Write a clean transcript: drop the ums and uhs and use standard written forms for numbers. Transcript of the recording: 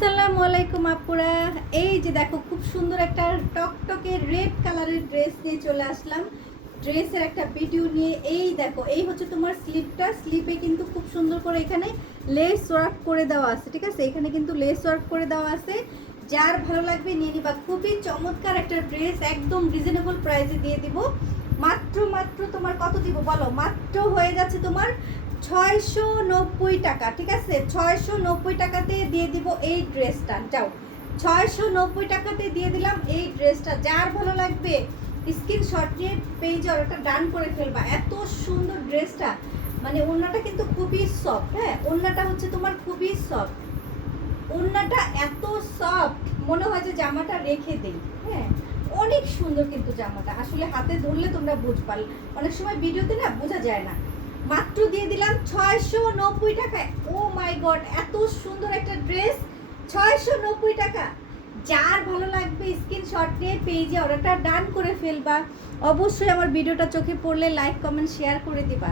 আসসালামু আলাইকুম আপুরা। এই যে দেখো খুব সুন্দর একটা টকটকে রেড কালারের ড্রেস নিয়ে চলে আসলাম। ড্রেসের একটা ভিডিও নিয়ে। এই দেখো, এই হচ্ছে তোমার স্লিপটা। স্লিপে কিন্তু খুব সুন্দর করে এখানে লেস ওয়ার্ক করে দেওয়া আছে, ঠিক আছে? এখানে কিন্তু লেস ওয়ার্ক করে দেওয়া আছে। যার ভালো লাগবে নিয়ে নিবা। খুবই চমৎকার একটা ড্রেস, একদম রিজনেবল প্রাইসে দিয়ে দিব। মাত্র তোমার কত দিব বলো? মাত্র হয়ে যাচ্ছে তোমার 690 টাকা, ঠিক আছে? 690 টাকাতে দিয়ে দিব এই ড্রেসটা। যাও, 690 টাকাতে দিয়ে দিলাম এই ড্রেসটা। যার ভালো লাগবে স্ক্রিনশট নিয়ে পেজে অর্ডারটা ডান করে ফেলবা। এত সুন্দর ড্রেসটা, মানে ওড়নাটা কিন্তু খুবই সফট। হ্যাঁ, ওড়নাটা হচ্ছে তোমার খুবই সফট। ওড়নাটা এত সফট, মনে হয় যে জামাটা রেখে দেই। হ্যাঁ, অনেক সুন্দর কিন্তু জামাটা। আসলে হাতে ধরলে তোমরা বুঝবা, অনেক সময় ভিডিওতে না বোঝা যায় না। মাত্র দিয়ে দিলাম 690 টাকায়। ও মাই গড, এত সুন্দর একটা ড্রেস 690 টাকা। যার ভালো লাগবে স্ক্রিনশট নিয়ে পেজে অর্ডারটা ডান করে ফেলবা। অবশ্যই আমার ভিডিওটা চোখে পড়লে লাইক কমেন্ট শেয়ার করে দিবা।